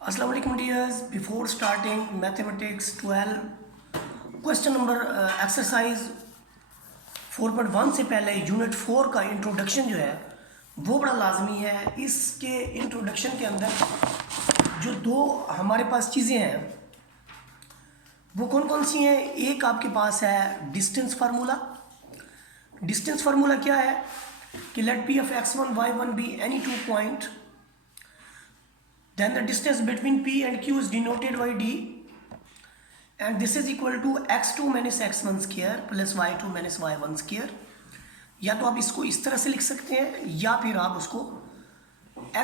Assalamu alaikum dears. Before starting mathematics 12 question number exercise 4.1 से पहले unit 4 का introduction जो है वो बड़ा लाजमी है। इसके इंट्रोडक्शन के अंदर जो दो हमारे पास चीज़ें हैं वो कौन कौन सी हैं। एक आपके पास है डिस्टेंस फार्मूला। डिस्टेंस फार्मूला क्या है कि let P of x1 y1 be any two point, then the distance between P and Q is denoted by D, and this is equal to x2 minus x1 square plus y2 minus y1 square। या तो आप इसको इस तरह से लिख सकते हैं या फिर आप उसको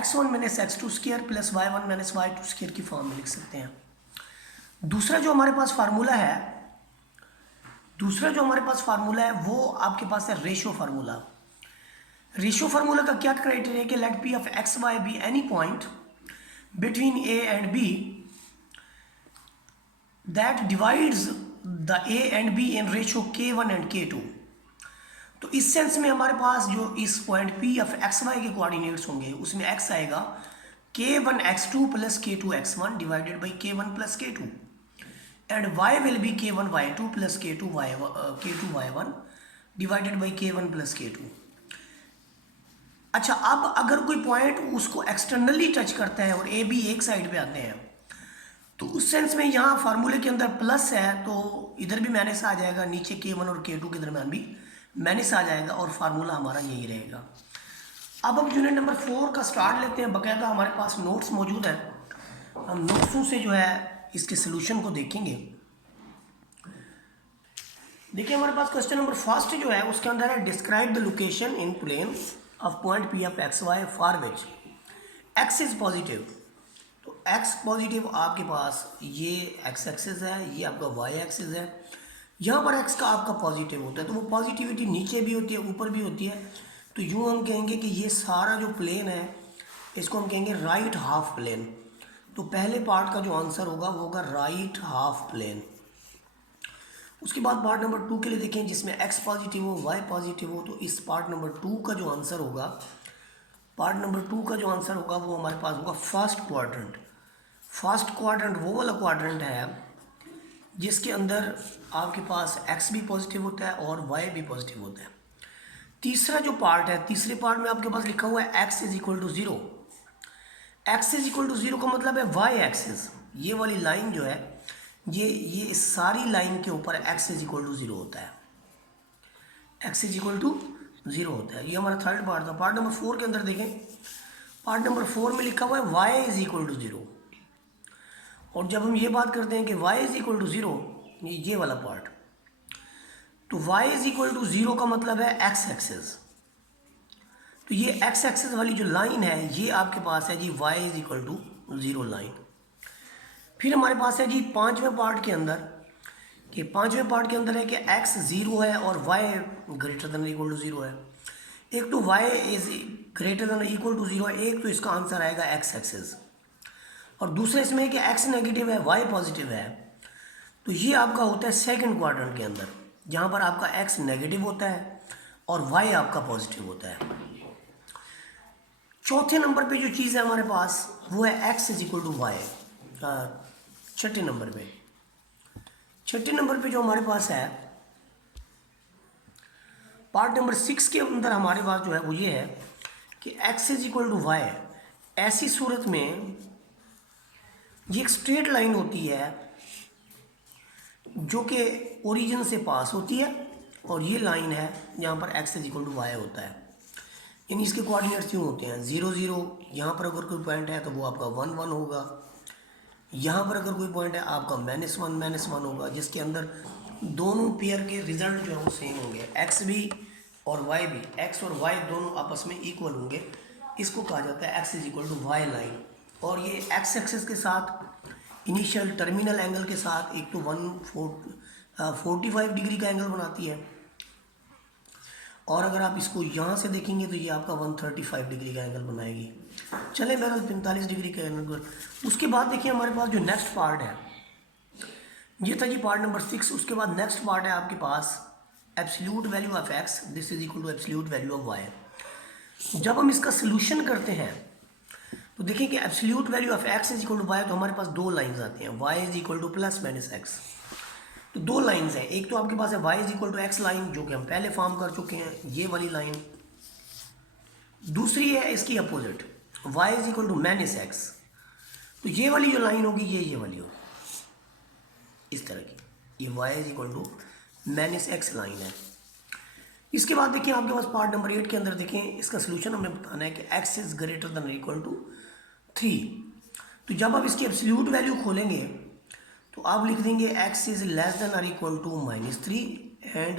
x1 minus x2 square plus y1 minus y2 square की फॉर्म में लिख सकते हैं। दूसरा जो हमारे पास फार्मूला है वो आपके पास है रेशियो फार्मूला। रेशियो फार्मूला का क्या क्राइटेरिया है कि let P of x y be any point between A and B that divides the A and B in ratio K1 and K2। तो इस सेंस में हमारे पास जो इस point P of x y के कोऑर्डिनेट्स होंगे उसमें x आएगा K1 x2 plus K2 x1 divided by K1 plus K2 and y will be K1 y2 plus K2 y1 divided by K1 plus K2। अच्छा, अब अगर कोई point उसको externally touch करता है और ए बी एक साइड पे आते हैं तो उस सेंस में यहाँ फार्मूले के अंदर प्लस है तो इधर भी माइनस आ जाएगा, नीचे K1 और K2 के दरम्यान भी माइनस आ जाएगा और फार्मूला हमारा यही रहेगा। अब हम यूनिट नंबर 4 का स्टार्ट लेते हैं। बाकायदा हमारे पास नोट्स मौजूद हैं, हम नोट्सों से जो है इसके सोल्यूशन को देखेंगे। देखिए हमारे पास क्वेश्चन नंबर फर्स्ट जो है उसके अंदर है describe the location in plane of point P of x y for which x is positive. तो एक्स पॉजिटिव आपके पास ये एक्स एक्सिस है, ये आपका वाई एक्सिस है। यहाँ पर एक्स का आपका पॉजिटिव होता है तो वो पॉजिटिविटी नीचे भी होती है ऊपर भी होती है। तो यूँ हम कहेंगे कि ये सारा जो प्लेन है इसको हम कहेंगे राइट हाफ प्लेन। तो पहले पार्ट का जो आंसर होगा वो होगा राइट हाफ प्लेन। उसके बाद पार्ट नंबर 2 के लिए देखें जिसमें x पॉजिटिव हो y पॉजिटिव हो। तो इस पार्ट नंबर 2 का जो आंसर होगा वो हमारे पास होगा फर्स्ट क्वाड्रेंट। फर्स्ट क्वाड्रेंट वो वाला क्वाड्रेंट है जिसके अंदर आपके पास x भी पॉजिटिव होता है और y भी पॉजिटिव होता है। तीसरा जो पार्ट है, तीसरे पार्ट में आपके पास लिखा हुआ है x is equal to 0। x is equal to 0 का मतलब है y एक्सिस, ये वाली लाइन जो है ये सारी लाइन के ऊपर x इज इक्वल टू 0 होता है। x इज इक्वल टू 0 होता है। ये हमारा थर्ड पार्ट था। पार्ट नंबर 4 के अंदर देखें, पार्ट नंबर 4 में लिखा हुआ है y इज इक्वल टू 0। और जब हम ये बात करते हैं कि y इज इक्वल टू 0, ये वाला पार्ट, तो y इज इक्वल टू 0 का मतलब है x एक्सिस। तो ये x एक्सिस वाली जो लाइन है ये आपके पास है जी y is equal to 0 line. फिर हमारे पास है जी पांचवें पार्ट के अंदर है कि x 0 है और y greater than equal to 0 है। एक तो y is greater than equal to 0 है, एक तो इसका आंसर आएगा x एक्सिस। और दूसरा इसमें है कि x नेगेटिव है y पॉजिटिव है। तो ये आपका होता है सेकंड क्वाड्रेंट के अंदर जहाँ पर आपका x नेगेटिव होता है और y आपका पॉजिटिव होता है। चौथे नंबर पे जो चीज़ है हमारे पास वो है x is equal to y. छठे नंबर पे जो हमारे पास है पार्ट नंबर 6 के अंदर हमारे पास जो है वो ये है कि x is equal to y. ऐसी सूरत में ये एक स्ट्रेट लाइन होती है जो कि ओरिजिन से पास होती है और ये लाइन है जहाँ पर x is equal to y होता है। यानी इसके कोऑर्डिनेट्स यूँ होते हैं 0 0। यहाँ पर अगर कोई पॉइंट है तो वो आपका 1 1 होगा। यहाँ पर अगर कोई पॉइंट है आपका -1 होगा, जिसके अंदर दोनों पेयर के रिजल्ट जो है वो सेम होंगे। x भी और y भी, x और y दोनों आपस में इक्वल होंगे। इसको कहा जाता है x is equal to y line. और ये x एक्सिस के साथ इनिशियल टर्मिनल एंगल के साथ एक तो 45 डिग्री का एंगल बनाती है और अगर आप इसको यहाँ से देखेंगे तो ये आपका 135 डिग्री का एंगल बनाएगी। चलें बहरहाल 45 डिग्री का एंगल। उसके बाद देखिए हमारे पास जो नेक्स्ट पार्ट है ये था जी पार्ट नंबर 6। उसके बाद नेक्स्ट पार्ट है आपके पास absolute value of x this is equal to absolute value of y। जब हम इसका सोल्यूशन करते हैं तो देखिए कि absolute value of x is equal to y, तो हमारे पास दो लाइंस आते हैं, y is equal to plus minus x. तो दो लाइंस हैं, एक तो आपके पास है y is equal to x line जो कि हम पहले फॉर्म कर चुके हैं, ये वाली लाइन। दूसरी है इसकी opposite, y is equal to minus x. तो ये वाली जो लाइन होगी ये वाली होगी इस तरह की, ये y is equal to minus x line है। इसके बाद देखिए आपके पास पार्ट नंबर 8 के अंदर देखें, इसका सोल्यूशन हमने बताना है कि x is greater than equal to 3। तो जब आप इसकी एब्सोल्यूट वैल्यू खोलेंगे तो आप लिख देंगे x इज लेस देन और equal to -3 and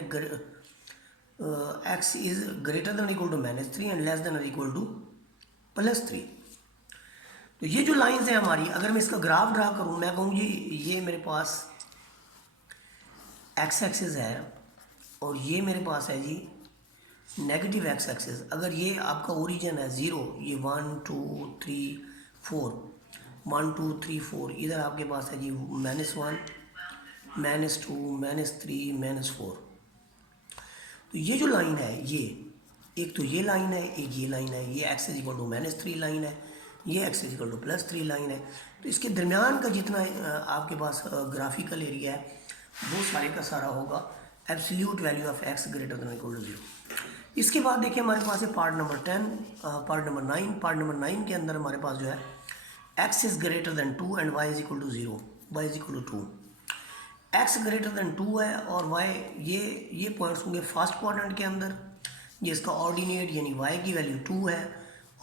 x is greater than equal to -3 and less than और इक्वल टू +3। तो ये जो लाइंस हैं हमारी, अगर मैं इसका ग्राफ ड्रा करूँ, मैं कहूँ जी ये मेरे पास x एक्सिस है और ये मेरे पास है जी नेगेटिव x एक्सिस। अगर ये आपका ओरिजिन है 0, ये 1 2 3 4, 1 2 3 4, इधर आपके पास है जी -1 -2 -3 -4। तो ये जो लाइन है, ये एक तो ये लाइन है, एक ये लाइन है, ये x is equal to -3 line है, ये x is equal to +3 line है। तो इसके दरमियान का जितना आपके पास ग्राफिकल एरिया है वो सारे का सारा होगा absolute value of x greater than equal to 0। इसके बाद देखिए हमारे पास है part number 10, part number 9। Part number 9 के अंदर हमारे पास जो है x is greater than 2 and y is equal to 0, y is equal to 2। x greater than 2 है और y, ये पॉइंट्स होंगे फर्स्ट क्वाड्रेंट के अंदर, जिसका ऑर्डिनेट यानी y की वैल्यू 2 है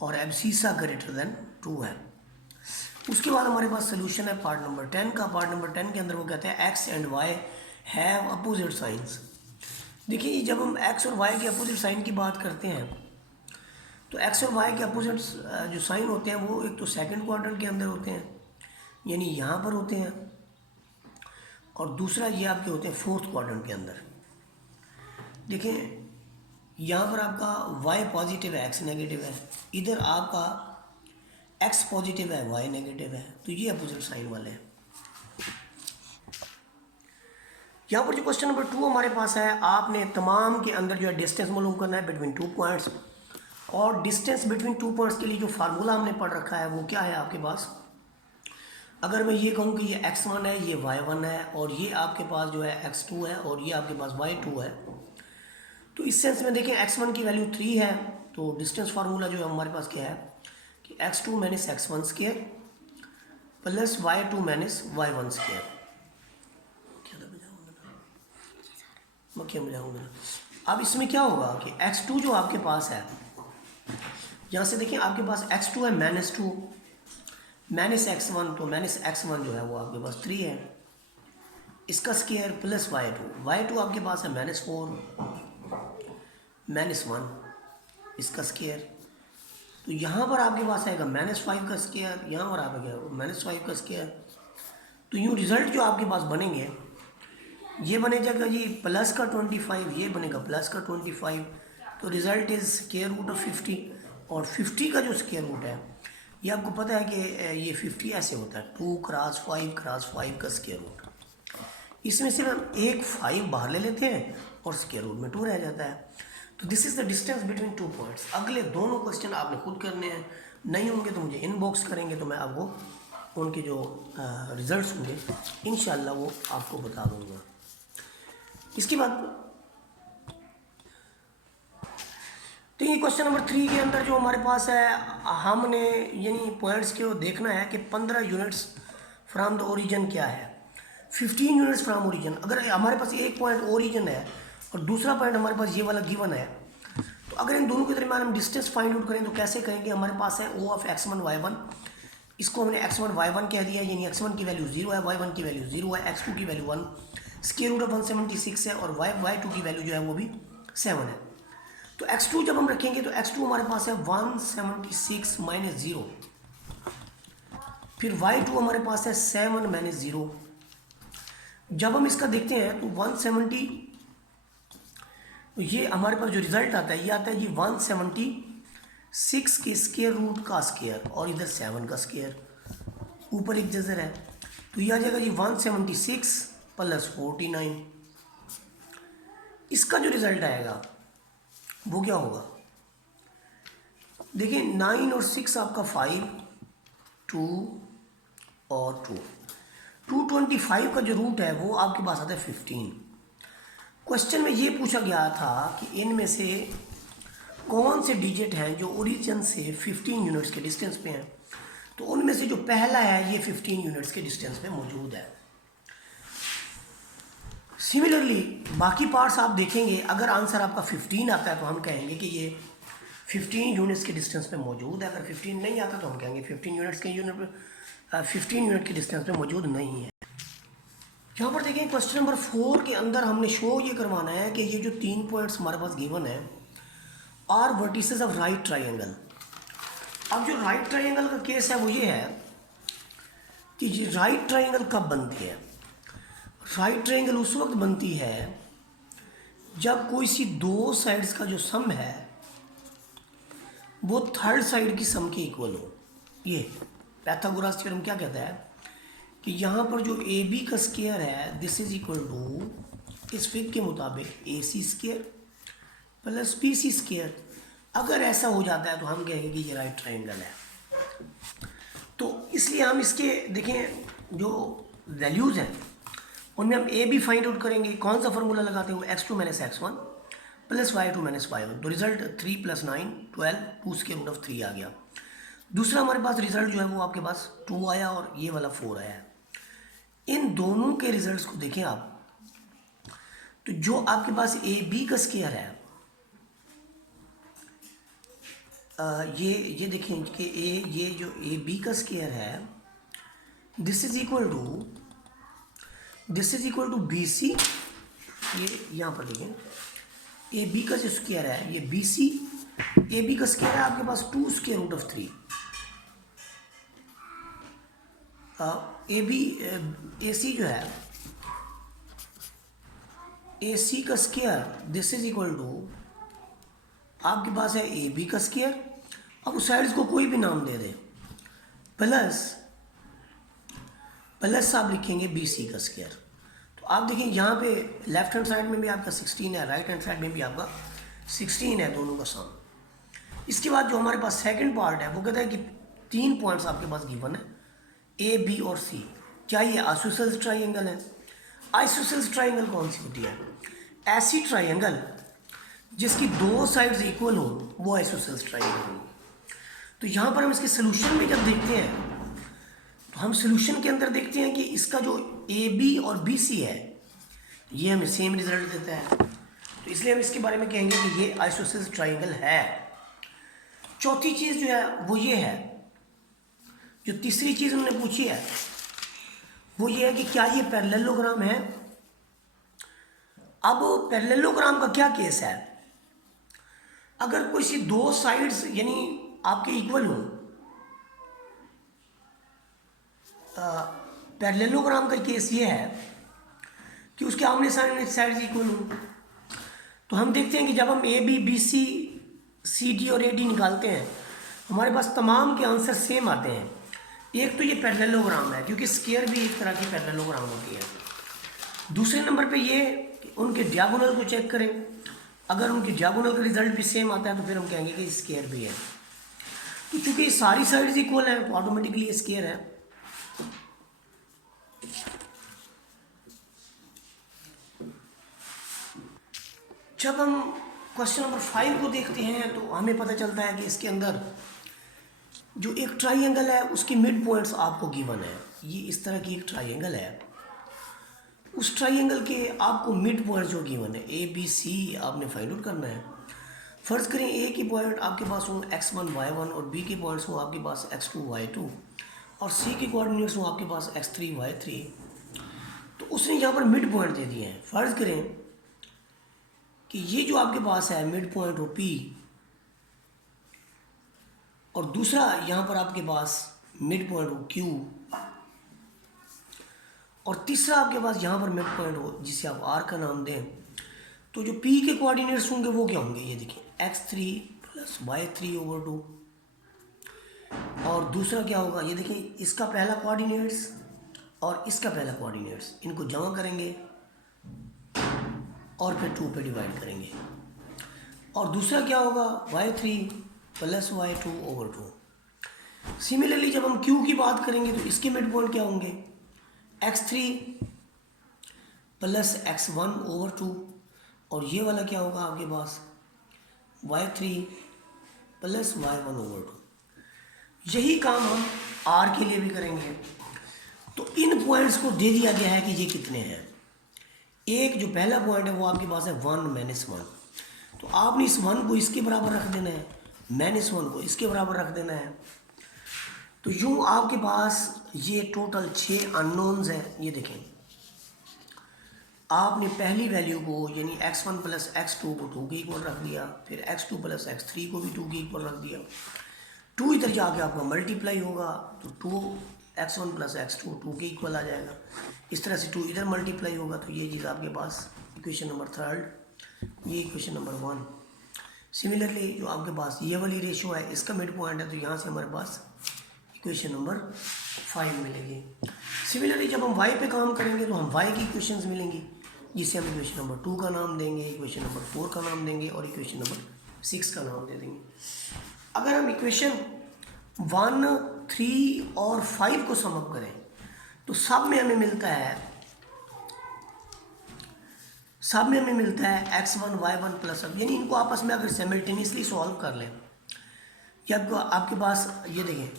और एब्सिसा ग्रेटर देन 2 है। उसके बाद हमारे पास सोल्यूशन है पार्ट नंबर 10 का। पार्ट नंबर 10 के अंदर वो कहते हैं x and y have opposite signs. देखिए जब हम x और y के अपोजिट साइन की बात करते हैं तो x और y के अपोजिट जो साइन होते हैं वो एक तो सेकंड क्वाड्रेंट के अंदर होते हैं, यानी यहाँ पर होते हैं, और दूसरा ये आपके होते हैं फोर्थ क्वाड्रेंट के अंदर। देखिए यहाँ पर आपका y पॉजिटिव है, x नेगेटिव है, इधर आपका x पॉजिटिव है, y नेगेटिव है, तो ये अपोजिट साइन वाले हैं। यहाँ पर जो क्वेश्चन नंबर 2 हमारे पास है, आपने तमाम के अंदर जो है डिस्टेंस मालूम करना है बिटवीन 2 पॉइंट्स, और डिस्टेंस बिटवीन 2 पॉइंट्स के लिए जो फार्मूला हमने पढ़ रखा है वो क्या है आपके पास। अगर मैं ये कहूँ कि ये x1 है, ये y1 है, और ये आपके पास जो है x2 है और ये आपके पास y2 है, तो इस सेंस में देखें x1 की वैल्यू 3 है, तो डिस्टेंस फार्मूला जो है हमारे पास क्या है कि x2 minus x1 square plus y2 minus y1 square. अब इसमें क्या होगा कि x2 जो आपके पास है, यहाँ से देखिए आपके पास x2 है -2 माइनस x1, तो माइनस x1 जो है वो आपके पास 3 है, इसका स्क्वायर प्लस y2 आपके पास है -4 -1, इसका स्क्वायर। तो यहाँ पर आपके पास आएगा -5 का स्क्वायर, यहाँ पर आएगा -5 का स्क्वायर। तो यूँ रिज़ल्ट जो आपके पास बनेंगे, ये बने जाएगा जी प्लस का 25, ये बनेगा प्लस का 25, तो result is square root of 50। और 50 का जो स्क्वायर रूट है, ये आपको पता है कि ये 50 ऐसे होता है 2 क्रॉस 5 क्रॉस 5 का स्क्वायर रूट। इसमें से हम एक 5 बाहर ले लेते हैं और स्क्वायर रूट में 2 रह जाता है। तो this is the distance between 2 points. अगले दोनों क्वेश्चन आपने खुद करने हैं, नहीं होंगे तो मुझे इनबॉक्स करेंगे, तो मैं आपको उनके जो रिज़ल्ट्स होंगे इंशाल्लाह वो आपको बता दूँगा। इसके बाद तो ये क्वेश्चन नंबर 3 के अंदर जो हमारे पास है, हमने यानी पॉइंट्स को देखना है कि 15 यूनिट्स फ्राम द ओरिजिन क्या है, 15 यूनिट्स फ्राम ओरिजिन। अगर हमारे पास एक पॉइंट ओरिजिन है और दूसरा पॉइंट हमारे पास ये वाला गिवन है, तो अगर इन दोनों के दरमियान हम डिस्टेंस फाइंड आउट करें तो कैसे करेंगे। हमारे पास है O ऑफ x1 y1, इसको हमने x1 y1 कह दिया, यानी x1 की वैल्यू 0 है, y1 की वैल्यू 0 है, x2 की वैल्यू 1 स्क्वायर रूट ऑफ 176 है, और y2 की वैल्यू जो है वो भी 7 है। तो x2 जब हम रखेंगे तो x2 हमारे पास है 176 माइनस 0, फिर y2 हमारे पास है 7 माइनस 0। जब हम इसका देखते हैं तो 170, तो ये हमारे पास जो रिजल्ट आता है ये आता है जी 176 के स्क्वायर रूट का स्क्वायर और इधर 7 का स्क्वायर, ऊपर एक जजर है, तो ये आ जाएगा जी 176 प्लस 49। इसका जो रिजल्ट आएगा वो क्या होगा, देखिए 9 और 6 आपका 5, 2 और 2। 225 का जो रूट है वो आपके पास आता है 15। क्वेश्चन में ये पूछा गया था कि इनमें से कौन से डिजिट हैं जो ओरिजिन से 15 यूनिट्स के डिस्टेंस पे हैं। तो उनमें से जो पहला है ये 15 यूनिट्स के डिस्टेंस पे मौजूद है। सिमिलरली बाकी पार्ट्स आप देखेंगे, अगर आंसर आपका 15 आता है तो हम कहेंगे कि ये 15 यूनिट्स के डिस्टेंस पे मौजूद है। अगर 15 नहीं आता तो हम कहेंगे 15 यूनिट के डिस्टेंस पे मौजूद नहीं है। यहाँ पर देखें क्वेश्चन नंबर 4 के अंदर हमने शो ये करवाना है कि ये जो 3 पॉइंट्स हमारे पास गिवन है are vertices of right triangle. अब जो राइट ट्राइंगल का केस है वो ये है कि राइट ट्राइंगल कब बनती है। राइट ट्राइंगल उस वक्त बनती है जब कोई सी दो साइड्स का जो सम है वो थर्ड साइड की सम के इक्वल हो। ये पाइथागोरस थ्योरम क्या कहता है कि यहाँ पर जो ए बी का स्क्वायर है दिस इज इक्वल टू इस फिग के मुताबिक A C square plus B C square. अगर ऐसा हो जाता है तो हम कहेंगे कि ये राइट ट्राइंगल है। तो इसलिए हम इसके देखें जो वैल्यूज़ हैं उनमें हम ए बी फाइंड आउट करेंगे। कौन सा फार्मूला लगाते हैं वो x2 minus x1 plus y2 minus y1। तो रिजल्ट 3 + 9 12 2 स्क्वायर रूट ऑफ 3 आ गया। दूसरा हमारे पास रिजल्ट जो है वो आपके पास 2 आया और ये वाला 4 आया। इन दोनों के रिजल्ट्स को देखें आप, तो जो आपके पास ए बी का स्क्वायर है ये देखें कि ये जो ए बी का स्क्वायर है this is equal to B C. ये यहाँ पर देखें ए बी का जो स्क्वायर है ये बी सी। ए बी का स्क्वायर है आपके पास 2 square root of 3। A B A C जो है ए सी का square this is equal to आपके पास है ए बी का स्क्वायर। अब उस साइड्स को कोई भी नाम दे दे प्लस आप लिखेंगे बी सी का स्क्वायर। तो आप देखिए यहाँ पे लेफ्ट हैंड साइड में भी आपका 16 है, राइट हैंड साइड में भी आपका 16 है, दोनों का सम। इसके बाद जो हमारे पास सेकंड पार्ट है वो कहता है कि 3 पॉइंट्स आपके पास गिवन है ए बी और सी। क्या ये आइसोसेल्स ट्राइंगल है? आइसोसेल्स ट्राइंगल कौन सी होती है? ऐसी ट्राइंगल जिसकी दो साइड्स इक्वल हो वो आइसोसेल्स ट्राइंगल हो। तो यहाँ पर हम इसके सोल्यूशन में जब देखते हैं तो हम सोल्यूशन के अंदर देखते हैं कि इसका जो ए बी और बी सी है ये हमें सेम रिजल्ट देता है। तो इसलिए हम इसके बारे में कहेंगे कि ये आइसोसेल्स ट्राइंगल है। चौथी चीज़ जो है वो ये है, जो तीसरी चीज़ उन्होंने पूछी है वो ये है कि क्या ये पैरेललोग्राम है। अब पैरेललोग्राम का क्या केस है? अगर कोई सी दो साइड्स यानी आपके इक्वल हो, पैरेललोग्राम का केस ये है कि उसके आमने सामने साइड्स इक्वल हो। तो हम देखते हैं कि जब हम A B B C C D और ए डी निकालते हैं हमारे पास तमाम के आंसर सेम आते हैं। एक तो ये पैरेललोग्राम है क्योंकि स्क्वायर भी एक तरह की पैरेललोग्राम होती है। दूसरे नंबर पे ये कि उनके डायगोनल को चेक करें, अगर उनके डायगोनल का रिजल्ट भी सेम आता है तो फिर हम कहेंगे कि स्क्वायर भी है। तो चूंकि सारी साइड्स इक्वल हैं तो ऑटोमेटिकली स्क्वायर है। जब हम क्वेश्चन नंबर 5 को देखते हैं तो हमें पता चलता है कि इसके अंदर जो एक ट्राइंगल है उसके मिड पॉइंट्स आपको गिवन है। ये इस तरह की एक ट्राइंगल है, उस ट्राइंगल के आपको मिड पॉइंट्स जो गिवन है ए बी सी आपने फाइंड आउट करना है। फर्ज करें ए की पॉइंट आपके पास हो x1 y1 और बी के पॉइंट्स हो आपके पास x2 y2 और सी के कोऑर्डिनेट्स हो आपके पास x3 y3। तो उसने यहाँ पर मिड पॉइंट दे दिए हैं। फर्ज करें कि ये जो आपके पास है मिड पॉइंट हो P और दूसरा यहाँ पर आपके पास मिड पॉइंट हो Q और तीसरा आपके पास यहाँ पर मिड पॉइंट हो जिसे आप R का नाम दें। तो जो P के कोऑर्डिनेट्स होंगे वो क्या होंगे? ये देखिए x3 + y3/2 और दूसरा क्या होगा? ये देखिए इसका पहला कोऑर्डिनेट्स और इसका पहला कोऑर्डिनेट्स, इनको जमा करेंगे और फिर 2 पे डिवाइड करेंगे। और दूसरा क्या होगा? y3 + y2/2। सिमिलरली जब हम क्यू की बात करेंगे तो इसके मिड पॉइंट क्या होंगे, x3 प्लस x1/2, और ये वाला क्या होगा आपके पास, y3 प्लस y1/2। यही काम हम r के लिए भी करेंगे। तो इन पॉइंट्स को दे दिया गया है कि ये कितने हैं। एक जो पहला पॉइंट है वो आपके पास है 1 - 1, तो आपने इस 1 को इसके बराबर रख देना है, -1 को इसके बराबर रख देना है। तो यूँ आपके पास ये टोटल 6 अननोन्स हैं। ये देखें, आपने पहली वैल्यू को यानी x1 प्लस x2 को 2 के इक्वल रख दिया, फिर x2 प्लस x3 को भी 2 के इक्वल रख दिया। 2 इधर जाके आपका मल्टीप्लाई होगा तो 2x1 प्लस x2 2 के इक्वल आ जाएगा। इस तरह से 2 इधर मल्टीप्लाई होगा तो ये चीज़ आपके पास इक्वेशन नंबर 3, ये इक्वेशन नंबर 1। सिमिलरली जो आपके पास ये वाली रेशो है, इसका मिड पॉइंट है, तो यहाँ से हमारे पास इक्वेशन नंबर 5 मिलेगी। सिमिलरली जब हम y पे काम करेंगे तो हम y की इक्वेशंस मिलेंगी, जिसे हम इक्वेशन नंबर 2 का नाम देंगे, इक्वेशन नंबर 4 का नाम देंगे और इक्वेशन नंबर 6 का नाम दे देंगे। अगर हम इक्वेशन 1, 3 और 5 को सम अप करें तो सब में हमें मिलता है x1 y1 प्लस अब, यानी इनको आपस में अगर साइमल्टेनियसली सॉल्व कर लें, या आपके पास ये देखें,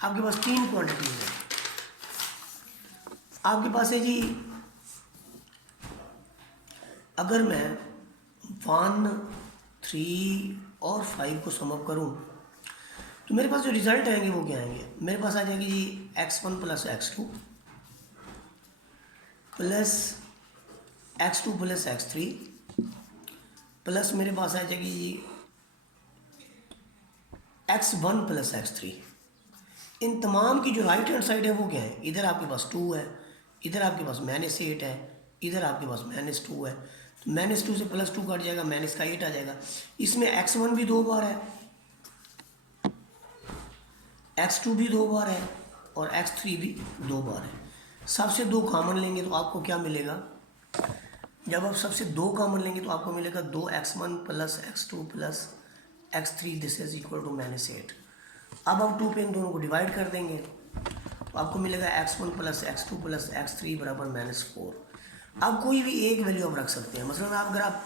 आपके पास 3 क्वांटिटीज हैं। आपके पास है जी, अगर मैं 1, 3 और 5 को सम अप करूं तो मेरे पास जो रिजल्ट आएंगे वो क्या आएंगे, मेरे पास आ जाएगी जी x1 plus x2 plus x2 plus x3 plus मेरे पास आ जाएगी जी x1 प्लस x3। इन तमाम की जो राइट हैंड साइड है वो क्या है, इधर आपके पास 2 है, इधर आपके पास -8 है, इधर आपके पास -2 है, तो -2 से +2 कट जाएगा, -8 आ जाएगा। इसमें x1 भी 2 बार है, x2 भी 2 बार है और x3 भी 2 बार है। सबसे 2 कॉमन लेंगे तो आपको क्या मिलेगा, जब आप सबसे 2 कॉमन लेंगे तो आपको मिलेगा 2x1 plus x2 plus x3, this is equal to -8। अब आप 2 पे इन दोनों को डिवाइड कर देंगे तो आपको मिलेगा x1 plus x2 plus x3 बराबर -4। अब कोई भी एक वैल्यू आप रख सकते हैं, मसलन आप अगर आप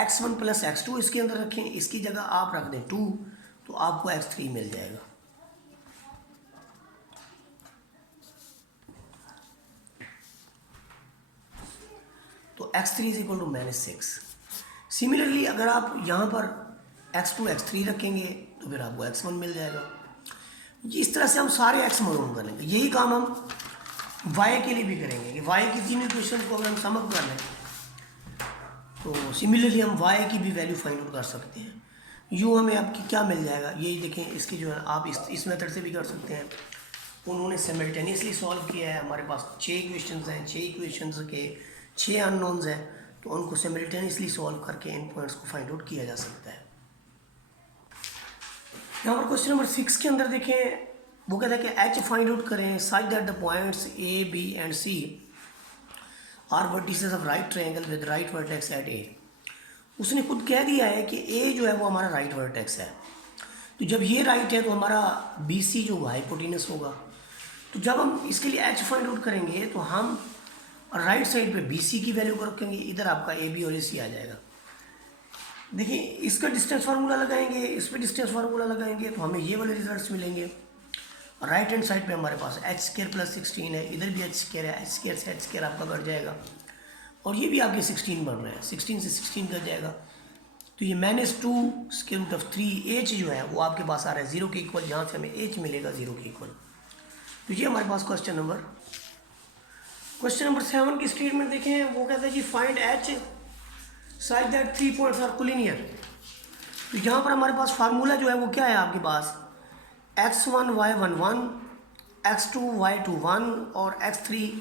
x1 प्लस x2 इसके अंदर रखें, इसकी जगह आप रख दें 2, तो आपको x3 मिल जाएगा। तो x3 is equal to -6। Similarly अगर आप यहाँ पर x2 x3 रखेंगे तो फिर आपको x1 मिल जाएगा। इस तरह से हम सारे x मालूम कर लेंगे। यही काम हम y के लिए भी करेंगे कि y की तीनों इक्वेशन को अगर हम सम अप कर लें तो सिमिलरली हम y की भी वैल्यू फाइंड आउट कर सकते हैं। यूँ हमें आपकी क्या मिल जाएगा, यही देखें, इसकी जो है आप इस मेथड से भी कर सकते हैं। उन्होंने सिमल्टेनियसली सॉल्व किया है, हमारे पास 6 इक्वेशंस हैं, 6 इक्वेशंस के 6 अननोन्स हैं, तो उनको सिमल्टेनियसली सॉल्व करके इन पॉइंट्स को फाइंड आउट किया जा सकता है। यहाँ पर क्वेश्चन नंबर 6 के अंदर देखें, वो कहता है कि h फाइंड आउट करें such that the points A, B and C are vertices of right triangle with right vertex at A। उसने खुद कह दिया है कि A जो है वो हमारा राइट वर्टेक्स है, तो जब ये राइट है तो हमारा BC जो हाइपोटेनस होगा। तो जब हम इसके लिए h फाइंड आउट करेंगे तो हम राइट साइड पे BC की वैल्यू को रखेंगे, इधर आपका AB और AC आ जाएगा। देखिए, इसका डिस्टेंस फार्मूला लगाएंगे, इस पर डिस्टेंस फार्मूला लगाएंगे तो हमें ये वाले रिजल्ट्स मिलेंगे। राइट हैंड साइड पे हमारे पास h² + 16 है, इधर भी h² है, h² से h² आपका कट जाएगा और ये भी आपके 16 बन रहे हैं, 16 से 16 कट जाएगा। तो ये -2√3 h जो है वो आपके पास आ रहा है 0 के इक्वल, जहाँ से हमें h मिलेगा 0 के इक्वल। तो ये हमारे पास क्वेश्चन नंबर 7 की स्टेटमेंट देखें, वो कहता है जी find h such that 3 points are collinear। तो यहाँ पर हमारे पास फार्मूला जो है वो क्या है आपके पास, x1 y1 1, x2 y2 1 और x3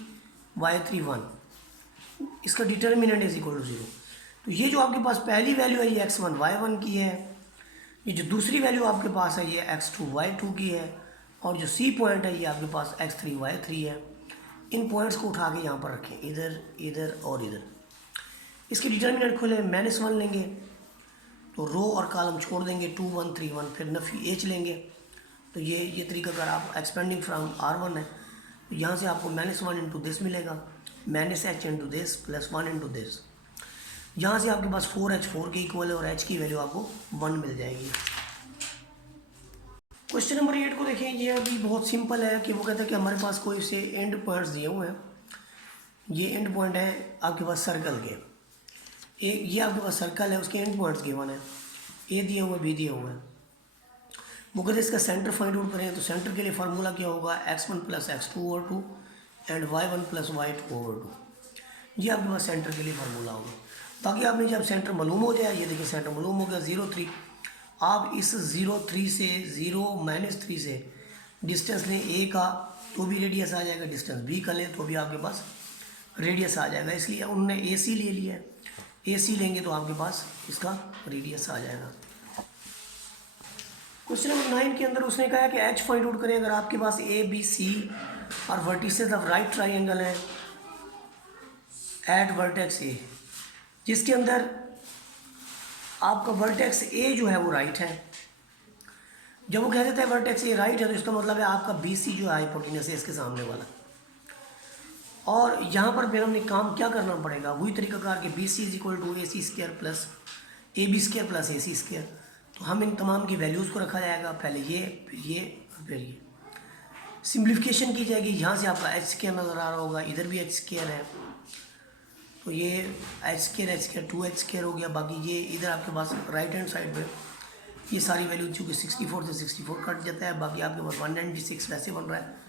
y3 1। इसका डिटर्मिनेंट इज इक्वल टू 0। तो ये जो आपके पास पहली वैल्यू है ये x1 y1 की है, ये जो दूसरी वैल्यू आपके पास है ये x2 y2 की है, और जो C पॉइंट है ये आपके पास x3 y3 है। इन पॉइंट्स को उठा के यहाँ पर रखें, इधर, इधर और इधर। इसके डिटर्मिनेंट खोले, -1 लेंगे तो रो और कॉलम छोड़ देंगे, 2 1 3 1, फिर नफी h लेंगे तो ये तरीका आप एक्सपेंडिंग फ्राम R1 है, तो यहाँ से आपको -1 इंटू दिस मिलेगा, -h into this plus 1 into this. यहाँ से आपके पास 4h 4 के इक्वल है और h की वैल्यू आपको 1 मिल जाएगी। क्वेश्चन नंबर 8 को देखें। ये अभी बहुत सिंपल है कि वो कहता है कि हमारे पास कोई से एंड पॉइंट्स दिए हुए हैं। ये एंड पॉइंट है आपके पास सर्कल के, एक ये आपके पास सर्कल है, उसके एंड पॉइंट्स गिवन है, ए दिए हुए बी दिए हुए हैं। वो कहते हैं इसका सेंटर फाइंड आउट करें, तो सेंटर के लिए फार्मूला क्या होगा, x1 + x2/2 and y1 + y2/2। ये आपके पास सेंटर के लिए फार्मूला होगा। बाकी आपने जब सेंटर मालूम हो जाए, ये देखिए सेंटर मालूम हो गया 0,3, आप इस 0,3 से 0-3 से डिस्टेंस लें a का तो भी रेडियस आ जाएगा, डिस्टेंस b का लें तो भी आपके पास रेडियस आ जाएगा। इसलिए उन्होंने AC ले लिया है, AC लेंगे तो आपके पास इसका रेडियस आ जाएगा। क्वेश्चन नंबर 9 के अंदर उसने कहा है कि h फाइंड आउट करें अगर आपके पास ABC और वर्टिसेस ऑफ राइट ट्राइंगल है एट वर्टेक्स A, जिसके अंदर आपका वर्टेक्स A जो है वो राइट है। जब वो कह देता है वर्टेक्स A राइट है तो इसका मतलब है आपका BC जो है हाइपोटेन्यूस है इसके सामने वाला। और यहाँ पर फिर हमने काम क्या करना पड़ेगा, वही तरीकाकार के BC = AC² plus AB² plus AC²। तो हम इन तमाम की वैल्यूज़ को रखा जाएगा, पहले ये फिर ये सिंप्लीफिकेशन की जाएगी। यहाँ से आपका h² नज़र आ रहा होगा, इधर भी h² है, तो ये h² 2h² हो गया। बाकी ये इधर आपके पास राइट हैंड साइड पे ये सारी वैल्यू चूँकि 64 से 64 कट जाता है, बाकी आपके पास 196 वैसे बन रहा है।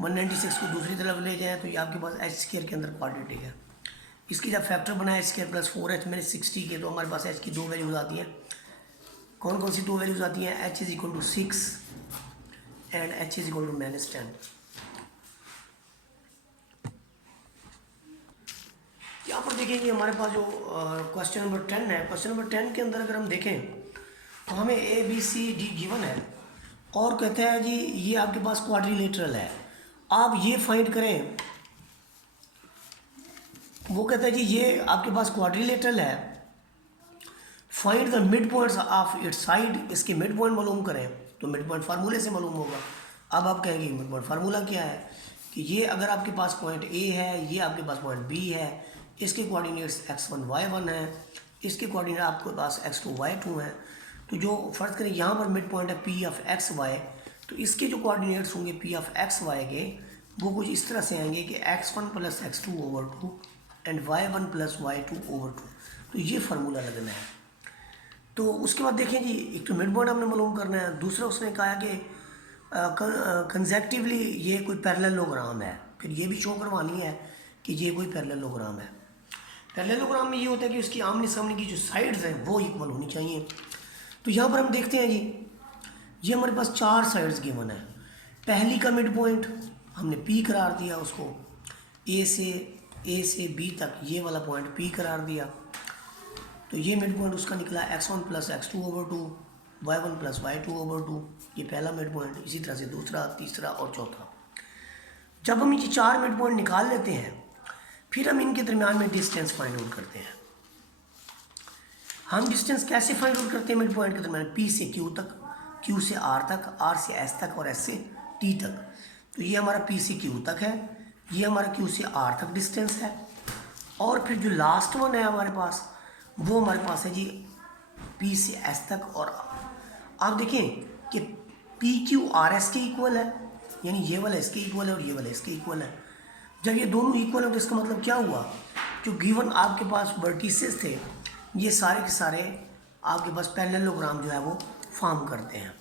196 को दूसरी तरफ ले जाए तो ये आपके पास h² के अंदर क्वाड्रेटिक है। इसकी जब फैक्टर बनाए h² + 4h मैंने 60 के, तो हमारे पास h की दो वैल्यूज़ आती हैं। कौन कौन सी दो वैल्यूज़ आती हैं, h = 6 एंड h = -10। यहाँ पर देखेंगे हमारे पास जो क्वेश्चन नंबर 10 है, क्वेश्चन नंबर 10 के अंदर अगर हम देखें तो हमें ABCD गिवन है और कहता है जी ये आपके पास क्वाड्रिलेटरल है, आप ये फाइंड करें। वो कहता है जी ये आपके पास क्वाड्रिलेटरल है, find the mid points of its side, इसके मिड पॉइंट मालूम करें। तो मिड पॉइंट फार्मूले से मालूम होगा। अब आप कहेंगे मिड पॉइंट फार्मूला क्या है, कि ये अगर आपके पास पॉइंट A है, ये आपके पास पॉइंट B है, इसके कोऑर्डिनेट्स x1 y1 है, इसके कोऑर्डिनेट आपके पास x2 y2 हैं। तो जो फर्ज करें यहाँ पर मिड पॉइंट है P(x,y), तो इसके जो कोऑर्डिनेट्स होंगे P(x,y) के वो कुछ इस तरह से आएंगे कि x1 + x2/2 and y1 + y2/2। तो ये फार्मूला लगना है। तो उसके बाद देखें जी, एक तो मिड पॉइंट हमने मालूम करना है, दूसरा उसने कहा है कि कंसेक्टिवली ये कोई पैरेललोग्राम है, फिर ये भी शो करवानी है कि ये कोई पैरेललोग्राम है। पैरेललोग्राम में ये होता है कि उसकी आमने सामने की जो साइड्स हैं वो इक्वल होनी चाहिए। तो यहाँ पर हम देखते हैं जी, ये हमारे पास 4 साइड्स गिवन है। पहली का मिड पॉइंट हमने P करार दिया, उसको A से B तक ये वाला पॉइंट P करार दिया। तो ये मिड पॉइंट उसका निकला x1 + x2/2 y1 + y2/2, ये पहला मिड पॉइंट। इसी तरह से दूसरा, तीसरा और चौथा। जब हम ये 4 मिड पॉइंट निकाल लेते हैं, फिर हम इनके दरमियान में डिस्टेंस फाइंड आउट करते हैं। हम डिस्टेंस कैसे फाइंड आउट करते हैं मिड पॉइंट के दरमियान, P से Q तक, Q से R तक, R से S तक और S से T तक। तो ये हमारा P से Q तक है, ये हमारा Q से R तक डिस्टेंस है। और फिर जो लास्ट वन है हमारे पास, वो हमारे पास है जी P से S तक। और आप देखें कि PQRS के इक्वल है, यानी ये वाला इसके इक्वल है और ये वाला इसके इक्वल है। जब ये दोनों इक्वल है तो इसका मतलब क्या हुआ, जो गिवन आपके पास वर्टिसेस थे ये सारे के सारे आपके पास पैरेललोग्राम जो है वो फॉर्म करते हैं।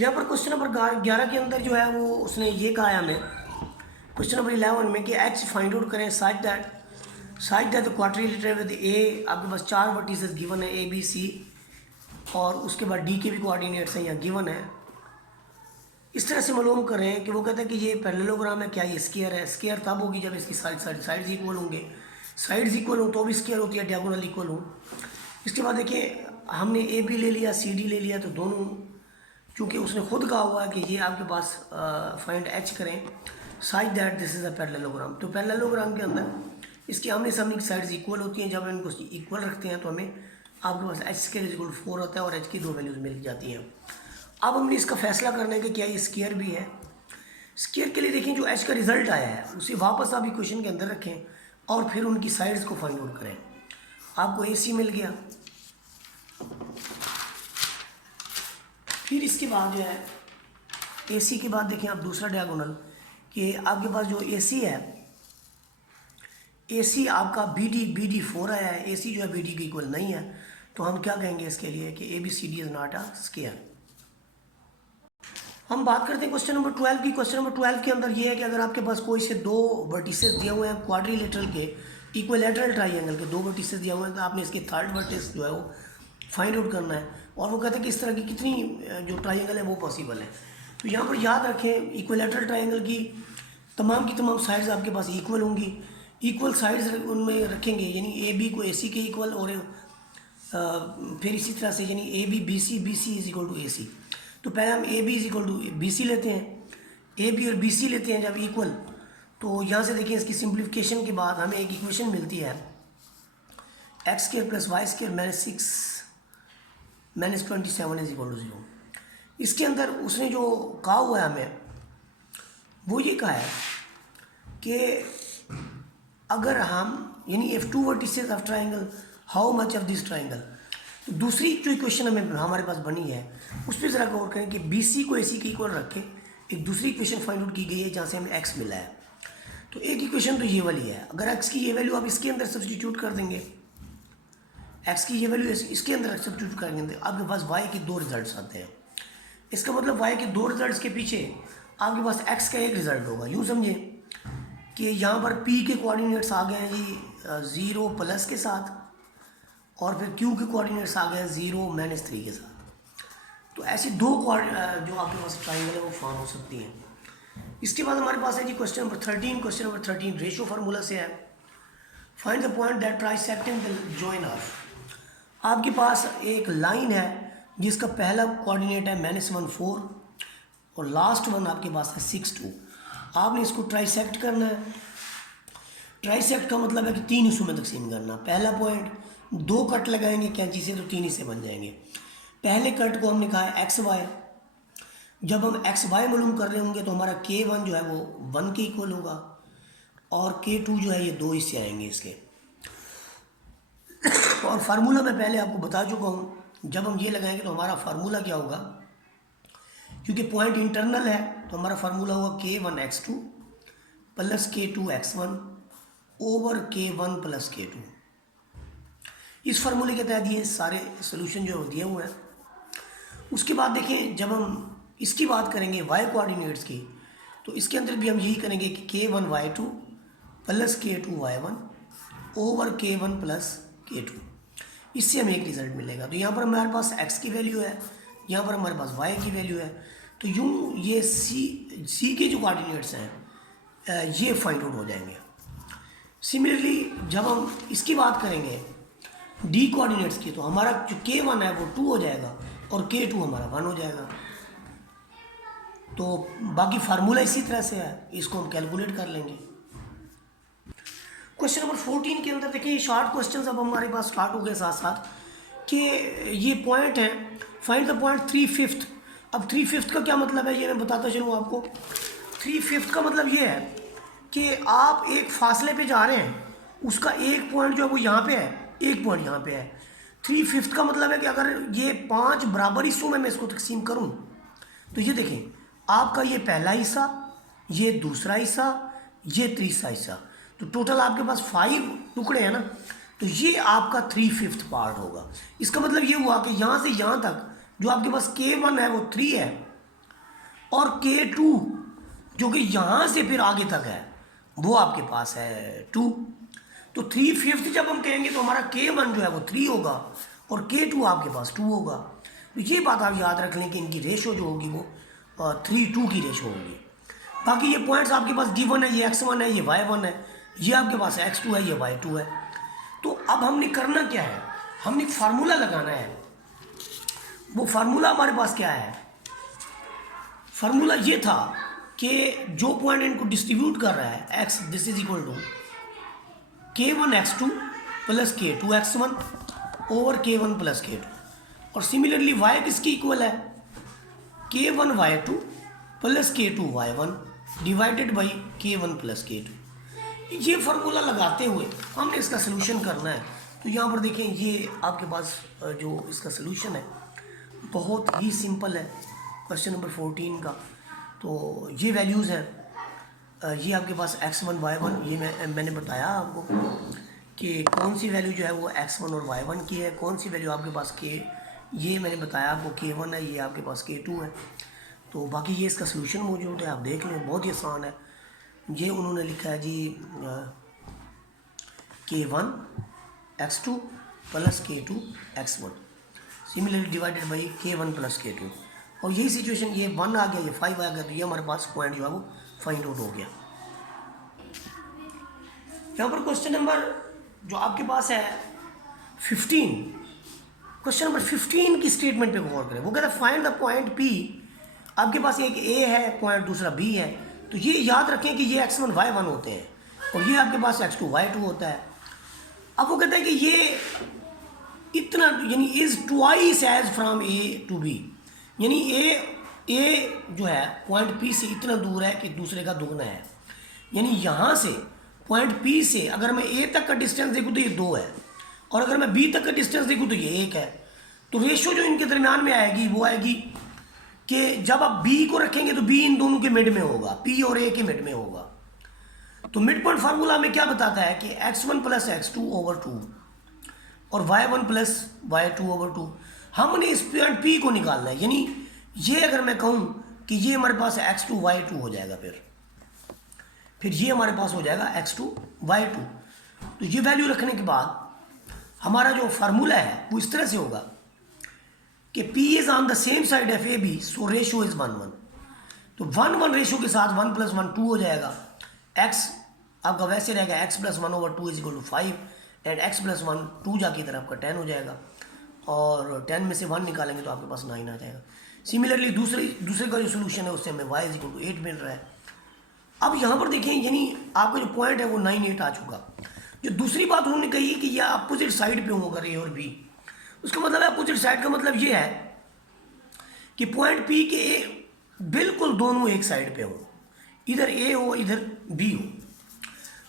यहाँ पर क्वेश्चन नंबर 11 के अंदर जो है वो उसने ये कहा है हमें, क्वेश्चन नंबर 11 में कि h फाइंड आउट करें such that the quadrilateral with A, आपके पास 4 वर्टिसेस गिवन है A B C और उसके बाद D के भी कोऑर्डिनेट्स हैं यहाँ गिवन है। इस तरह से मालूम करें कि वो कहता है कि ये पैरेललोग्राम है, क्या ये स्क्वायर है। स्क्वायर तब होगी जब इसकी साइड्स इक्वल होंगे, साइड्स इक्वल हो तो भी स्क्वायर होती है, डायगोनल इक्वल हो। इसके बाद देखिए हमने AB ले लिया, CD ले लिया, तो दोनों चूँकि उसने खुद कहा हुआ है कि ये आपके पास फाइंड h करें such that this is a parallelogram. तो पैरेललोग्राम के अंदर इसकी आमने सामने की साइड्स इक्वल होती हैं। जब हम इनको इक्वल रखते हैं तो हमें आपके पास h² = 4 होता है और h की दो वैल्यूज़ मिल जाती हैं। अब हमने इसका फैसला करना है कि क्या ये स्क्वायर भी है। स्क्वायर के लिए देखें जो एच का रिजल्ट आया है उसे वापस आप इक्वेशन के अंदर रखें और फिर उनकी साइड्स को फाइंड आउट करें। आपको ए सी मिल गया। फिर इसके बाद जो है ए सी के बाद देखें आप दूसरा डायगोनल कि आपके पास जो ए सी है, ए सी आपका बी डी 4 आया है, ए सी जो है बी डी के इक्वल नहीं है, तो हम क्या कहेंगे इसके लिए कि A B C D is not a square. हम बात करते हैं क्वेश्चन नंबर 12 की। क्वेश्चन नंबर 12 के अंदर ये है कि अगर आपके पास कोई से दो वर्टिसेस दिए हुए हैं क्वाड्रिलेटरल के, इक्विलैटरल ट्राइंगल के दो वर्टिसेस दिए हुए हैं, तो आपने इसके थर्ड वर्टिस जो है वो फाइंड आउट करना है। और वो कहते हैं कि इस तरह की कितनी जो ट्राइंगल है वो पॉसिबल है। तो यहाँ पर याद रखें इक्विलैटरल ट्राइंगल की तमाम साइड्स आपके पास इक्वल होंगी। इक्वल साइड्स उनमें रखेंगे, यानी ए बी को ए सी के इक्वल, और फिर इसी तरह से यानी A B C is equal to A C. तो पहले हम A B is equal to B C लेते हैं, ए बी और बी सी लेते हैं जब इक्वल। तो यहाँ से देखिए इसकी सिंप्लीफिकेशन के बाद हमें एक इक्वेशन मिलती है x square plus y square minus 6 minus 27 is equal to 0। इसके अंदर उसने जो कहा हुआ है हमें वो ये कहा है कि अगर हम यानी if two vertices of triangle how much of this triangle. तो दूसरी जो इक्वेशन हमें हमारे पास बनी है उस पर ज़रा गौर करें कि बी सी को ए सी के इक्वल रख के एक दूसरी इक्वेशन फाइंड आउट की गई है जहाँ से हमें एक्स मिला है। तो एक इक्वेशन तो ये वाली है, अगर एक्स की ये वैल्यू आप इसके अंदर सब्सटीट्यूट कर देंगे, एक्स की ये वैल्यू इसके अंदर सब्सटीट्यूट कर देंगे, आपके पास वाई के दो रिजल्ट्स आते हैं। इसका मतलब वाई के दो रिजल्ट्स के पीछे आपके पास एक्स का एक रिजल्ट होगा। यूँ समझे कि यहाँ पर पी के कोऑर्डिनेट्स आ गए हैं जी 0 प्लस के साथ, और फिर क्यू के कोऑर्डिनेट्स आ गए हैं 0 माइनस 3 के साथ। तो ऐसी दो जो आपके पास ट्राइंगल है वो फॉर्म हो सकती हैं। इसके बाद हमारे पास है जी question number 13। Question number 13 ratio formula से है, find the point that trisecting the join of. आपके पास एक लाइन है जिसका पहला कोऑर्डिनेट है -1 4 और लास्ट वन आपके पास है 6 2। आपने इसको ट्राइसेक्ट करना है। ट्राइसेक्ट का मतलब है कि तीन हिस्सों में तकसीम करना। पहला पॉइंट, दो कट लगाएंगे कैंची से तो तीन हिस्से बन जाएंगे। पहले कट को हमने कहा है एक्स वाई। जब हम एक्स वाई मालूम कर रहे होंगे तो हमारा K1 जो है वो 1 के इक्वल होगा और K2 जो है ये दो हिस्से आएंगे इसके। और फार्मूला मैं पहले आपको बता चुका हूँ, जब हम ये लगाएंगे तो हमारा फार्मूला क्या होगा, क्योंकि पॉइंट इंटरनल है तो हमारा फार्मूला होगा K1 x2 plus K2 x1 over K1 plus K2। इस फार्मूले के तहत ये सारे सोल्यूशन जो है दिए हुए हैं। उसके बाद देखिए जब हम इसकी बात करेंगे y कोऑर्डिनेट्स की, तो इसके अंदर भी हम यही करेंगे कि K1 y2 plus K2 y1 over K1 plus K2। इससे हमें एक रिज़ल्ट मिलेगा। तो यहाँ पर हमारे पास x की वैल्यू है, यहाँ पर हमारे पास y की वैल्यू है। तो यूँ ये c के जो कोऑर्डिनेट्स हैं ये फाइंड आउट हो जाएंगे। सिमिलरली जब हम इसकी बात करेंगे d कोऑर्डिनेट्स की, तो हमारा जो K1 है वो 2 हो जाएगा और K2 हमारा 1 हो जाएगा। तो बाकी फार्मूला इसी तरह से है, इसको हम कैलकुलेट कर लेंगे। क्वेश्चन नंबर 14 के अंदर देखिए शॉर्ट क्वेश्चंस अब हमारे पास स्टार्ट हो गए साथ साथ कि ये पॉइंट है, फाइंड द पॉइंट 3/5। अब 3/5 का क्या मतलब है ये मैं बताता चलूँ आपको। 3/5 का मतलब ये है कि आप एक फासले पे जा रहे हैं, उसका एक पॉइंट जो है वो यहाँ पे है, एक पॉइंट यहाँ पे है। 3/5 का मतलब है कि अगर ये 5 बराबर हिस्सों में मैं इसको तकसीम करूँ तो ये देखें आपका ये पहला हिस्सा, ये दूसरा हिस्सा, ये तीसरा हिस्सा, तो टोटल आपके पास 5 टुकड़े हैं ना, तो ये आपका 3/5 पार्ट होगा। इसका मतलब ये हुआ कि यहाँ से यहाँ तक जो आपके पास K1 है वो 3 है और K2 जो कि यहाँ से फिर आगे तक है वो आपके पास है 2। तो 3/5 जब हम कहेंगे तो हमारा K1 जो है वो 3 होगा और K2 आपके पास 2 होगा। तो ये बात आप याद रख लें कि इनकी रेशो जो होगी वो 3:2 की रेशो होगी। बाकी ये पॉइंट्स आपके पास D1 है, ये x1 है, ये y1 है, ये आपके पास x2 है, ये y2 है। तो अब हमने करना क्या है, हमने फार्मूला लगाना है। वो फार्मूला हमारे पास क्या है, फार्मूला ये था कि जो पॉइंट इनको डिस्ट्रीब्यूट कर रहा है x, this is equal to K1 x2 plus K2 x1 over K1 plus K2। और सिमिलरली y किसकी इक्वल है, k1y2 plus k2y1 divided by k1 plus k2। ये फार्मूला लगाते हुए हमने इसका सोल्यूशन करना है। तो यहाँ पर देखें, ये आपके पास जो इसका सोल्यूशन है बहुत ही सिंपल है। क्वेश्चन नंबर 14 का तो ये वैल्यूज़ हैं, ये आपके पास x1 y1, ये मैंने बताया आपको कि कौन सी वैल्यू जो है वो x1 और y1 की है, कौन सी वैल्यू आपके पास ये मैंने बताया आपको k1 है, ये आपके पास k2 है। तो बाकी ये इसका सोल्यूशन मौजूद है, आप देख लें, बहुत ही आसान है। ये उन्होंने लिखा है जी k1 x2 plus k2 x1 similarly divided by k1 plus k2, और यही सिचुएशन, ये 1 आ गया, ये 5 आ गया, तो ये हमारे पास पॉइंट जो है वो फाइंड आउट हो गया। यहाँ पर क्वेश्चन नंबर जो आपके पास है 15, क्वेश्चन नंबर 15 की स्टेटमेंट पे गौर करें। वो कहता है फाइंड द पॉइंट P। आपके पास एक A है पॉइंट, दूसरा B है, तो ये याद रखें कि ये x1 y1 होते हैं और ये आपके पास x2 y2 होता है। अब वो कहता है कि ये इतना यानी is twice as from A to B, यानी A जो है पॉइंट P से इतना दूर है कि दूसरे का दुगना है। यानी यहाँ से पॉइंट P से अगर मैं A तक का डिस्टेंस देखूँ तो ये 2 है, और अगर मैं B तक का डिस्टेंस देखूँ तो ये 1 है। तो रेशो जो इनके दरमियान में आएगी वो आएगी कि जब आप B को रखेंगे तो B इन दोनों के मिड में होगा, P और A के मिड में होगा। तो मिड पॉइंट फार्मूला हमें क्या बताता है कि x1 प्लस x2 ओवर 2 और y1 प्लस y2 ओवर 2। हमने इस पॉइंट P को निकालना है, यानी ये अगर मैं कहूँ कि ये हमारे पास x2 y2 हो जाएगा, फिर ये हमारे पास हो जाएगा x2 y2। तो ये वैल्यू रखने के बाद हमारा जो फार्मूला है वो इस तरह से होगा कि P is on the same side of A B, so ratio is 1:1। तो 1:1 रेशो के साथ 1 + 1 2 हो जाएगा। x आपका वैसे रहेगा x + 1 ओवर 2 = 5 एंड x + 1 2 जाके इधर आपका 10 हो जाएगा, और 10 में से 1 निकालेंगे तो आपके पास 9 आ जाएगा। सिमिलरली दूसरे का जो सोल्यूशन है उससे हमें y = 8 मिल रहा है। अब यहाँ पर देखें, यानी आपका जो पॉइंट है वो 9 8 आ चुका। जो दूसरी बात उन्होंने कही कि यह अपोजिट साइड पे होगा A और B, उसका मतलब है अपोजिट साइड का मतलब ये है कि पॉइंट P के बिल्कुल दोनों एक साइड पे हो, इधर A हो इधर B हो।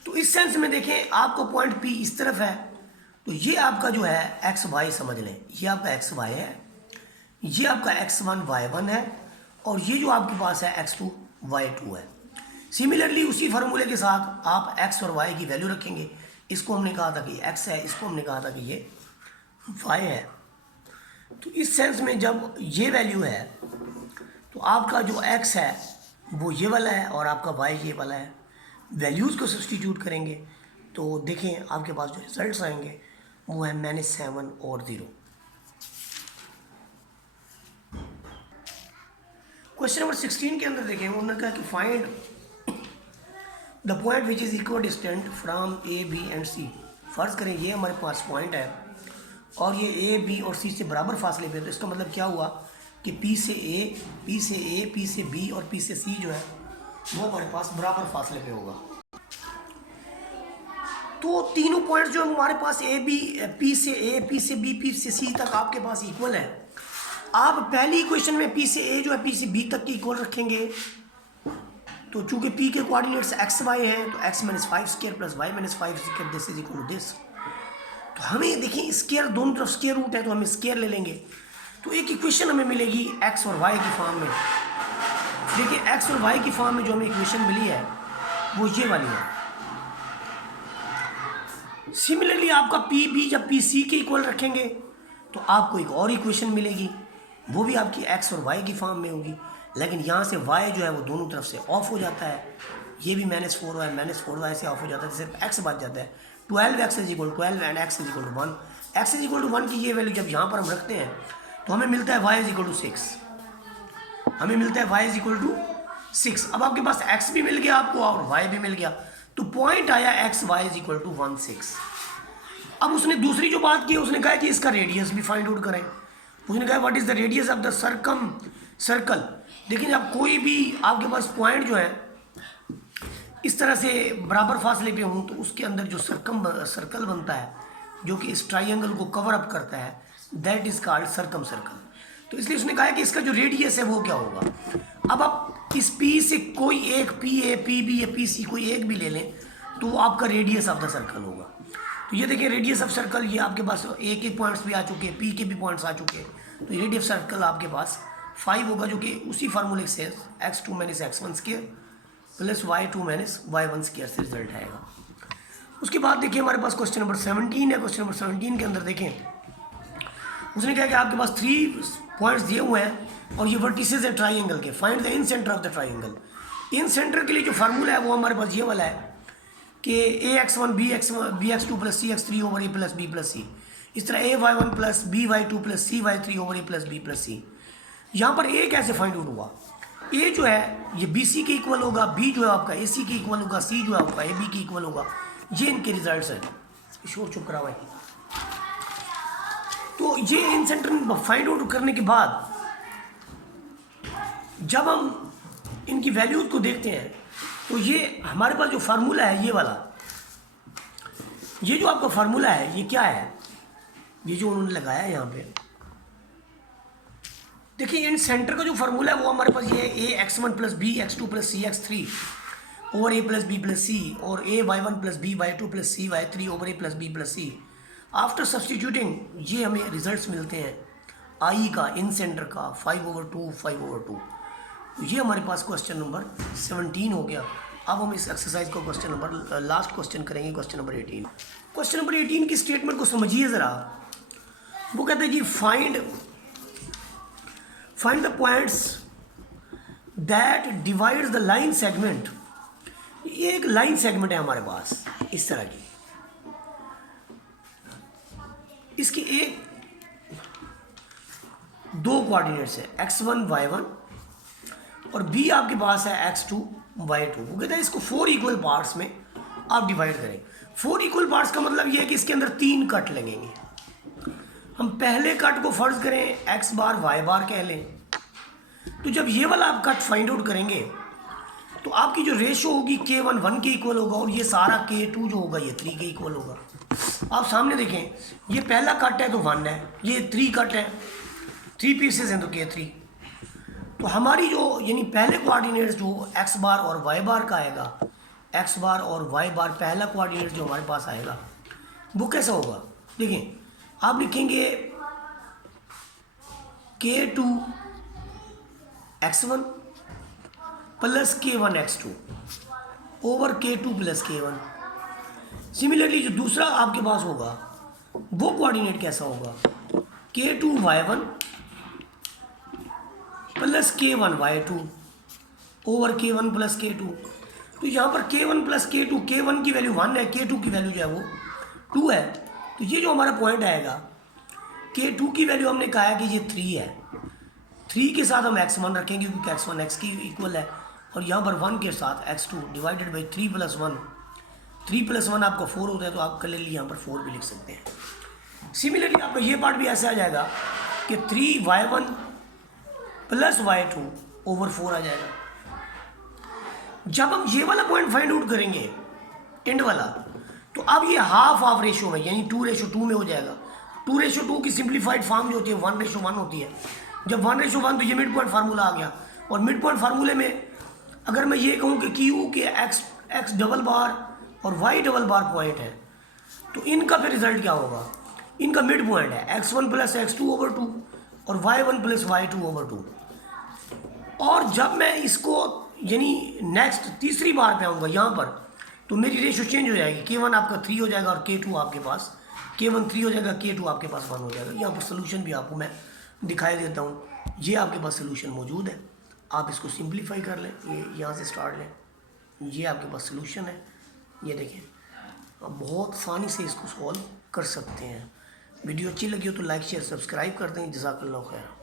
तो इस सेंस में देखें, आपको पॉइंट P इस तरफ है, तो ये आपका जो है एक्स वाई समझ लें, ये आपका एक्स वाई है, ये आपका x1 y1 है, और ये जो आपके पास है x2 y2 है। सिमिलरली उसी फार्मूले के साथ आप x और y की वैल्यू रखेंगे। इसको हमने कहा था कि x है, इसको हमने कहा था कि ये y है। तो इस सेंस में जब ये वैल्यू है तो आपका जो x है वो ये वाला है और आपका y ये वाला है। वैल्यूज़ को सब्सटीट्यूट करेंगे तो देखें आपके पास जो रिजल्ट्स आएंगे वो है -7 और 0। क्वेश्चन नंबर 16 के अंदर देखें, उन्होंने कहा कि find the point which is equal distant from A, B and C। फ़र्ज़ करें ये हमारे पास पॉइंट है और ये A, B और C से बराबर फासले पे, तो इसका मतलब क्या हुआ कि P से A, P से A, P से B और P से C जो है वो हमारे पास बराबर फासले पे होगा। तो तीनों पॉइंट जो है हमारे पास P से A, P से B, P से C तक आपके पास इक्वल है। आप पहली इक्वेशन में P से A जो है P से B तक की इक्वल रखेंगे, तो चूंकि P के कोऑर्डिनेट्स x y हैं तो x - 5² + y - 5² this is equal to this. तो हमें देखिए स्क्वायर दोनों तरफ स्क्वायर रूट है तो हम स्क्वायर ले लेंगे, तो एक इक्वेशन हमें मिलेगी x और y की फॉर्म में। देखिए x और y की फॉर्म में जो हमें इक्वेशन मिली है वो ये वाली है। सिमिलरली आपका P B जब P C के इक्वल रखेंगे तो आपको एक और इक्वेशन मिलेगी, वो भी आपकी x और y की फॉर्म में होगी, लेकिन यहाँ से y जो है वो दोनों तरफ से ऑफ हो जाता है। ये भी -4y -4y से ऑफ हो जाता है, सिर्फ x बच जाता है। 12x = 12 and x = 1। x = 1 की ये वैल्यू जब यहाँ पर हम रखते हैं तो हमें मिलता है y = 6। हमें मिलता है y = 6। अब आपके पास x भी मिल गया आपको और y भी मिल गया, तो पॉइंट आया x y = 1 6। अब उसने दूसरी जो बात की उसने कहा कि इसका रेडियस भी फाइंड आउट करें। उसने कहा what is the radius of the circle. देखिए जब कोई भी आपके पास पॉइंट जो है इस तरह से बराबर फासले पे हों तो उसके अंदर जो सर्कल बनता है जो कि इस ट्राइंगल को कवर अप करता है, that is called circum circle. तो इसलिए उसने कहा है कि इसका जो रेडियस है वो क्या होगा। अब आप इस पी से कोई एक पी ए पी बी या पी सी कोई एक भी ले लें तो वो आपका रेडियस ऑफ द सर्कल होगा। तो ये देखिए रेडियस ऑफ सर्कल, ये आपके पास ए के पॉइंट्स भी आ चुके हैं, पी के भी पॉइंट्स आ चुके हैं। तो रेडियस सर्कल आपके पास 5 होगा, जो कि उसी फार्मूले से x2 minus x1 square plus y2 minus y1 square से रिजल्ट आएगा। उसके बाद देखिए हमारे पास क्वेश्चन नंबर 17 है। क्वेश्चन नंबर 17 के अंदर देखें उसने कहा कि आपके पास 3 पॉइंट्स दिए हुए हैं और ये वर्टिसेस है ट्राइंगल के। Find the in centre of the triangle. In centre के लिए जो फार्मूला है वो हमारे पास ये वाला है कि ax1 bx2 plus cx3 over a plus b plus c। इस तरह ay1 plus by2 plus cy3 over a plus b plus c। यहाँ पर a कैसे फाइंड आउट हुआ? a जो है ये bc के इक्वल होगा, b जो है आपका ac के इक्वल होगा, c जो है आपका ab के इक्वल होगा। ये इनके रिजल्ट्स हैं। शोर चुप करा हुआ है। तो ये इन सेंटर फाइंड आउट करने के बाद जब हम इनकी वैल्यूज को देखते हैं तो ये हमारे पास जो फार्मूला है ये वाला, ये जो आपका फार्मूला है ये क्या है? ये जो उन्होंने लगाया है यहाँ पे देखिए, इन सेंटर का जो फार्मूला है वो हमारे पास ये है ax1 plus b x2 plus cx3 over a plus b plus c और ay1 plus b y2 plus cy3 over a plus b plus c। After substituting ये हमें रिजल्ट्स मिलते हैं आई का, इन सेंटर का 5/2 5/2। तो ये हमारे पास क्वेश्चन नंबर 17 हो गया। अब हम इस एक्सरसाइज को क्वेश्चन नंबर लास्ट क्वेश्चन करेंगे, क्वेश्चन नंबर 18। क्वेश्चन नंबर 18 की स्टेटमेंट को समझिए ज़रा। वो कहते हैं जी find the points that divides the line segment. ये एक लाइन सेगमेंट है हमारे पास इस तरह की, इसकी एक 2 कोऑर्डिनेट्स है x1 y1 और b आपके पास है x2 y2। वो कहते हैं इसको 4 इक्वल पार्ट्स में आप डिवाइड करें। 4 इक्वल पार्ट्स का मतलब ये है कि इसके अंदर 3 कट लगेंगे। हम पहले कट को फर्ज करें x बार y बार कह लें। तो जब ये वाला आप कट फाइंड आउट करेंगे तो आपकी जो रेशो होगी k1 1 के इक्वल होगा और ये सारा k2 जो होगा ये 3 के इक्वल होगा। आप सामने देखें, ये पहला कट है तो 1 है, ये 3 कट है, 3 पीसेस हैं तो k3। तो हमारी जो यानी पहले कोऑर्डिनेट्स जो x बार और y बार का आएगा, x बार और y बार पहला कोऑर्डिनेट जो हमारे पास आएगा वो कैसा होगा? देखिए आप लिखेंगे k2 x1 plus k1 x2 over k2 plus k1। Similarly जो दूसरा आपके पास होगा वो कोऑर्डिनेट कैसा होगा? k2 y1 plus k1 y2 over k1 plus k2। तो यहाँ पर k1 प्लस k2, k1 की वैल्यू 1 है, k2 की वैल्यू जो है वो 2 है। तो ये जो हमारा पॉइंट आएगा k2 की वैल्यू हमने कहा है कि ये 3 है, 3 के साथ हम x1 रखेंगे क्योंकि x1 x की इक्वल है और यहाँ पर 1 के साथ x2 divided by 3 plus 1। 3 plus 1 आपका 4 होता है तो आप क्लियरली यहाँ पर 4 भी लिख सकते हैं। सिमिलरली आपका ये पार्ट भी ऐसे आ जाएगा कि 3y1 प्लस y2 ओवर 4 आ जाएगा। जब हम ये वाला पॉइंट फाइंड आउट करेंगे एंड वाला, तो अब ये हाफ हाफ रेशो में यानी 2:2 में हो जाएगा। 2:2 की सिंप्लीफाइड फॉर्म जो होती है 1:1 होती है। जब 1:1 तो ये मिड पॉइंट फार्मूला आ गया और मिड पॉइंट फार्मूले में अगर मैं ये कहूँ कि क्यू के एक्स डबल बार और वाई डबल बार पॉइंट है तो इनका फिर रिजल्ट क्या होगा? इनका मिड पॉइंट है x1 प्लस x2 ओवर 2 और y1 प्लस y2 ओवर 2। और जब मैं इसको यानी नेक्स्ट तीसरी बार पे आऊँगा यहाँ पर तो मेरी रेशो चेंज हो जाएगी। k1 आपका 3 हो जाएगा और k2 आपके पास k1 3 हो जाएगा, k2 आपके पास 1 हो जाएगा। यहाँ पर सोल्यूशन भी आपको मैं दिखाई देता हूँ। ये आपके पास सोल्यूशन मौजूद है, आप इसको सिंप्लीफाई कर लें। ये यहाँ से स्टार्ट लें, ये आपके पास सोल्यूशन है। ये देखें, आप बहुत आसानी से इसको सॉल्व कर सकते हैं। वीडियो अच्छी लगी हो तो लाइक शेयर सब्सक्राइब कर दें। जज़ाकल्लाह खैर।